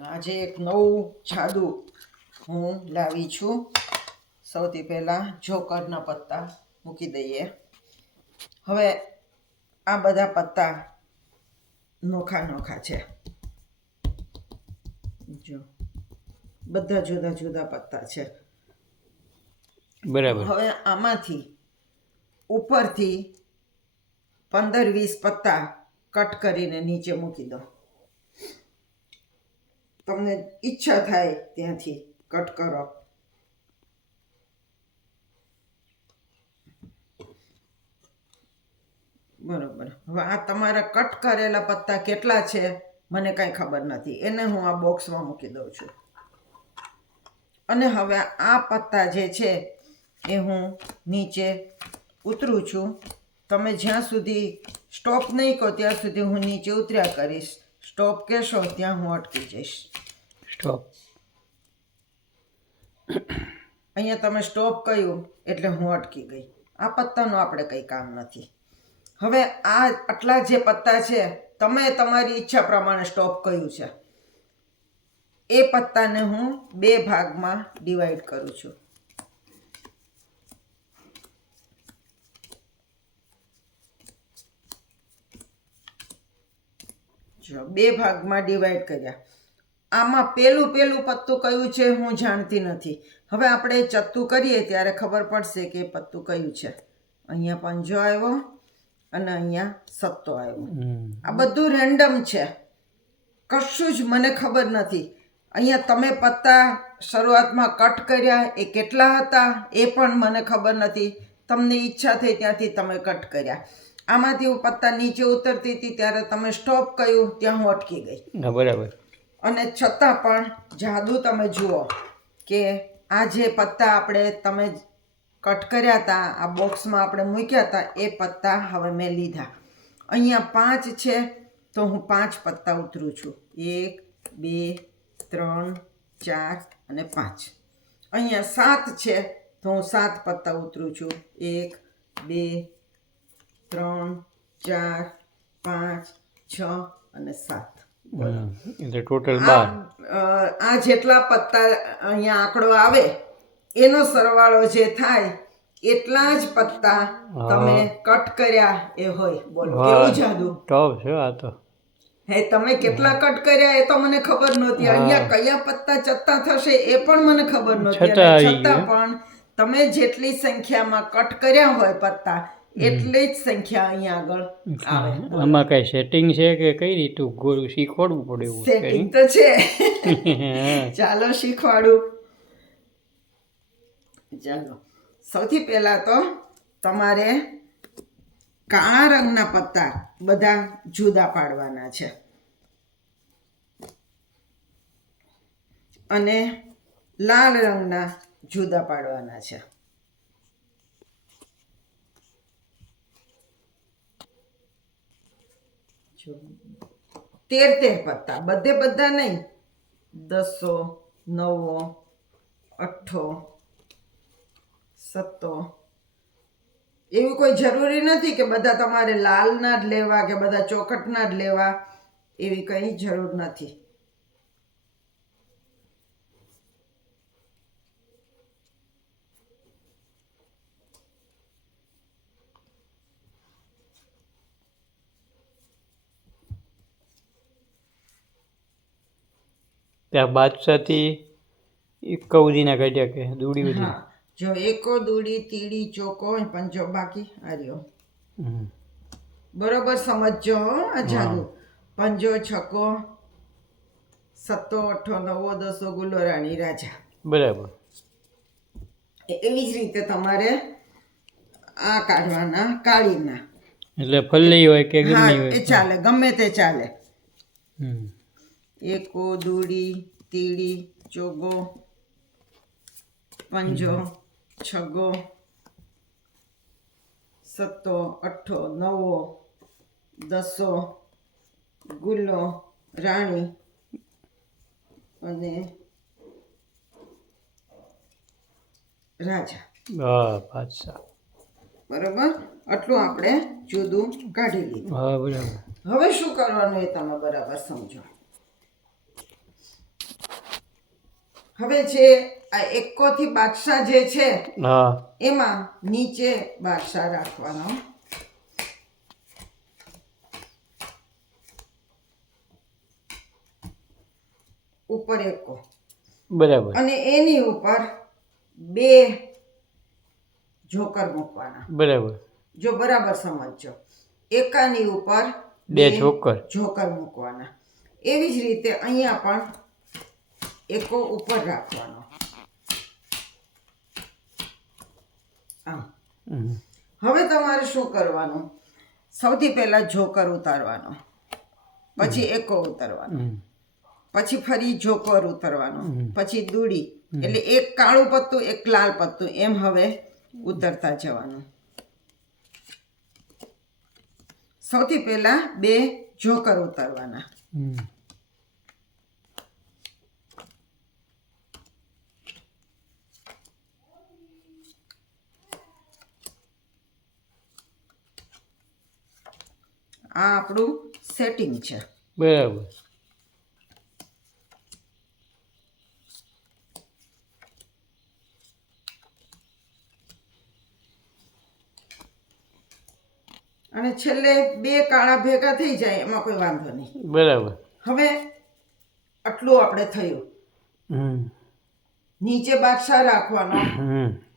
આજે એક નવું જાદુ હું લાવી છું. સૌથી પહેલાં જોકરના પત્તા મૂકી દઈએ. હવે આ બધા પત્તા નોખા નોખા છે. જો બધા જુદા જુદા પત્તા છે. બરાબર. હવે આમાંથી ઉપરથી પંદર વીસ પત્તા કટ કરીને નીચે મૂકી દો. તમને ઈચ્છા થાય ત્યાંથી કટ કરો. બરોબર. હવે આ તમારા કટ કરેલા પત્તા કેટલા છે? મને કાંઈ ખબર નથી. એને હું આ બોક્સમાં મૂકી દઉં છું. અને હવે આ પત્તા જે છે એ હું નીચે ઉતરું છું. તમે જ્યાં સુધી સ્ટોપ નહીં કહો ત્યાં સુધી હું નીચે ઉતર્યા કરીશ. સ્ટોપ કહેશો ત્યાં હું અટકી જઈશ. સ્ટોપ. અહીંયા તમે સ્ટોપ કહ્યું એટલે હું અટકી ગઈ. આ પત્તાનું આપણે કંઈ કામ નથી. હવે આ આટલા જે પત્તા છે તમે તમારી ઈચ્છા પ્રમાણે સ્ટોપ કહ્યું છે. એ પત્તાને હું બે ભાગમાં ડિવાઈડ કરું છું. જો બે ભાગમાં ડિવાઈડ કર્યા. આમાં પહેલું પહેલું પત્તું કયું છે હું જાણતી નથી. હવે આપણે ચત્તું કરીએ ત્યારે ખબર પડશે કે પત્તું કયું છે. અહીંયા પંજો આવ્યો અને અહીંયા સત્તો આવ્યો. આ બધું રેન્ડમ છે. કશું જ મને ખબર નથી. અહીંયા તમે પત્તા શરૂઆતમાં કટ કર્યા એ કેટલા હતા એ પણ મને ખબર નથી. તમને ઈચ્છા થઈ ત્યાંથી તમે કટ કર્યા. આમાંથી હું પત્તા નીચે ઉતરતી હતી ત્યારે તમે સ્ટોપ કહ્યું ત્યાં હું અટકી ગઈ. બરાબર. અને છતાં પણ જાદુ તમે જુઓ કે આ જે પત્તા આપણે તમે કટ કર્યા હતા આ બોક્સમાં આપણે મૂક્યા હતા એ પત્તા હવે મેં લીધા. અહીંયા પાંચ છે તો હું પાંચ પત્તા ઉતરું છું. એક બે ત્રણ ચાર અને પાંચ. અહીંયા સાત છે તો હું સાત પત્તા ઉતરું છું. એક બે ત્રણ ચાર પાંચ છ અને સાત. એટલે ટોટલ બાર. આ જેટલા પત્તા અહીંયા આંકડો આવે એનો સરવાળો જે થાય એટલા જ પત્તા તમે કટ કર્યા એ હોય. બોલો કેવું જાદુ? ટોપ છે આ તો. હે તમે કેટલા કટ કર્યા એ તો મને ખબર નહોતી. અહીંયા કયા પત્તા ચત્તા થશે એ પણ મને ખબર નહોતી. છતાં પણ તમે જેટલી સંખ્યામાં કટ કર્યા હોય પત્તા એટલી જ સંખ્યા અહીંયા આગળ આવે. આમાં કઈ સેટિંગ છે કે કઈ રીતું ગોળું શીખવાડવું પડે એવું સેટિંગ તો છે. ચાલો શીખવાડું. ચાલો. સૌથી પહેલા તો તમારે કાળા રંગના પત્તા બધા જુદા પાડવાના છે. અને લાલ રંગના જુદા પાડવાના છે. તેર તેર પત્તા. બધે બધા નહીં. દસો, નવો, અઠ્ઠો, સત્તો. એવું કોઈ જરૂરી નથી કે બધા તમારે લાલના જ લેવા કે બધા ચોકટના જ લેવા. એવી કંઈ જરૂર નથી. ત્યાં બાદશાહથી કૌદીના કાઢ્યા કે દૂડી બધી. જો એકો દૂડી તીડી ચોકો પંજો બાકી આ બરોબર સમજજો આ જાદુ. પંજો છકો સત્તો અઠ્ઠો નવો દસો ગુલો રાણી રાજા. બરાબર. એવી જ રીતે તમારે આ કાઢવાના કાળીના એટલે ફલ્લી હોય કે ગમે ચાલે ગમે તે ચાલે. હમ. એકો દૂડી તીડી ચોગો પંજો છગો સત્તો અઠ્ઠો નવો દસો ગુલ્લો રાણી અને રાજા. બાદશાહ. બરોબર? આટલું આપણે જુદું કાઢી લીધું. બરાબર. હવે શું કરવાનું એ તમે બરાબર સમજો. હવે જે આ એકોથી બાદશાહ જે છે હા. એમાં નીચે બાદશાહ રાખવાનો. ઉપર એકો. બરાબર. અને એની ઉપર બે જોકર મૂકવાના. બરાબર. જો બરાબર સમજજો. એકાની ઉપર બે જોકર. જોકર મૂકવાના. એવી જ રીતે અહીંયા પણ એકો ઉપર રાખવાનો. આમ. હવે તમારે શું કરવાનું? સૌથી પહેલા જોકર ઉતારવાનો. પછી એકો ઉતારવાનો. પછી ફરી જોકર ઉતારવાનો. પછી દૂડી. એટલે એક કાળું પત્તું એક લાલ પત્તું. એમ હવે ઉતરતા જવાનું. સૌથી પહેલા બે જોકર ઉતારવાના. આ આપણું સેટિંગ છે. બરાબર. અને છેલ્લે બે કાળા ભેગા થઈ જાય એમાં કોઈ વાંધો નહીં. બરાબર. હવે આટલું આપણે થયું. હમ. નીચે બાદશાહ રાખવાનો.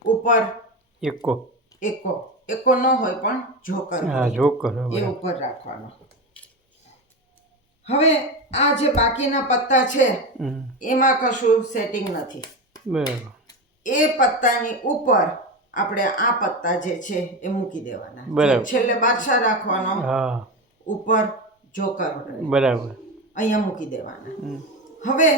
ઉપર એકો. એકો. એકો ન હોય પણ જોકર જોકર એ ઉપર રાખવાનો. હવે આ જે બાકીના પત્તા છે એમાં કશું સેટિંગ નથી. એ પત્તાની ઉપર આપણે આ પત્તા જે છે એ મૂકી દેવાના. છેલ્લે બાદશાહ રાખવાનો ઉપર જોકર બરાબર. અહીંયા મૂકી દેવાના. હવે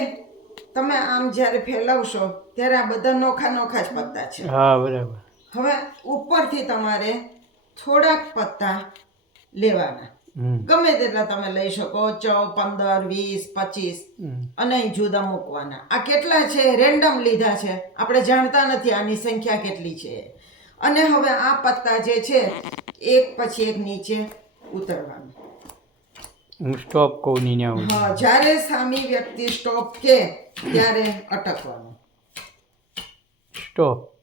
તમે આમ જ્યારે ફેલાવશો ત્યારે આ બધા નોખા નોખા જ પત્તા છે. હા બરાબર. હવે ઉપરથી તમારે થોડાક પત્તા લેવાના. ગમે તેટલા તમે લઈ શકો ચૌદ પંદર વીસ પચીસ અને જુદા મૂકવાના. આ કેટલા છે? રેન્ડમ લીધા છે. આપણે જાણતા નથી આની સંખ્યા કેટલી છે. અને હવે આ પત્તા જે છે એક પછી એક નીચે ઉતરવાનું. હું સ્ટોપ કહું નહીં હા જ્યારે સામી વ્યક્તિ સ્ટોપ કે ત્યારે અટકવાનું. સ્ટોપ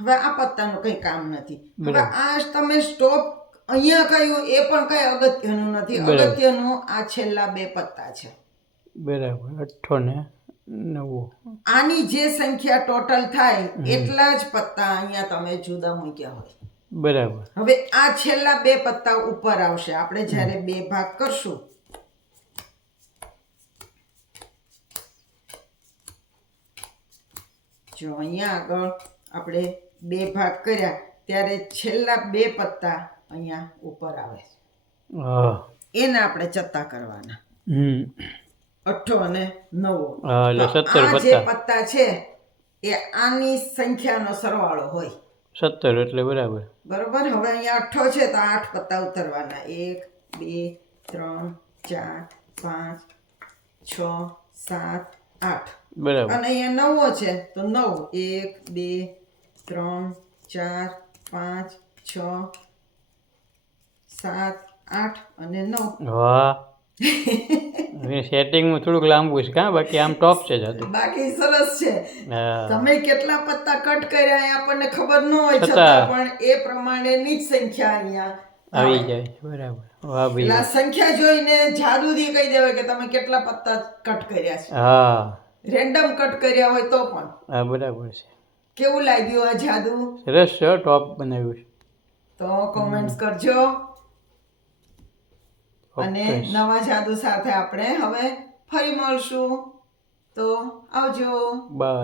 હવે આ પત્તાનું કંઈ કામ નથી. હવે આ તમે સ્ટોપ અહીંયા કહ્યું એ પણ કઈ અગત્યનું નથી. અગત્યનું આ છેલ્લા બે પત્તા છે. બરાબર. અઠ્ઠો ને નવ્વો આની જે સંખ્યા ટોટલ થાય એટલા જ પત્તા અહીંયા તમે જુદા મૂક્યા હોય. બરાબર. હવે આ છેલ્લા બે પત્તા ઉપર આવશે. આપણે જ્યારે બે ભાગ કરશું. જો અહીંયા આગળ આપણે બે ભાગ કર્યા ત્યારે છેલ્લા બે પત્તા અહીંયા ઉપર આવે છે. એને આપણે ચત્તા કરવાના. અઠ્ઠો અને નવો. જે પત્તા. છે એ આની સંખ્યાનો સરવાળો હોય. સત્તર એટલે બરાબર. બરોબર? હવે અહીંયા અઠ્ઠો છે તો આઠ પત્તા ઉતરવાના. એક બે ત્રણ ચાર પાંચ છ સાત આઠ. બરાબર. અને અહીંયા નવો છે તો નવ. એક બે ત્રણ ચાર પાંચ છ સાત આઠ અને નવ. વાહ. સેટિંગમાં થોડુંક લાંબુ છે કાં? બાકી આમ ટોપ છે જાતું બાકી સરસ છે. તમે કેટલા પત્તા કટ કર્યા એ આપણને ખબર ન હોય છતાં. પણ એ પ્રમાણેની જ સંખ્યા અહીંયા આવી આવે. જાય. બરાબર. વાહ ભાઈ. આ સંખ્યા જોઈને જાદુથી કહી દેવાય કે તમે કેટલા પત્તા કટ કર્યા છે. હા. રેન્ડમ કટ કર્યા હોય તો પણ. હા બરાબર છે. કેવું લાગ્યું આ જાદુ? સરસ છે ટોપ બનાવ્યું છે. તો કોમેન્ટ્સ કરજો. અને નવા જાદુ સાથે આપણે હવે ફરી મળશું. તો આવજો. બાય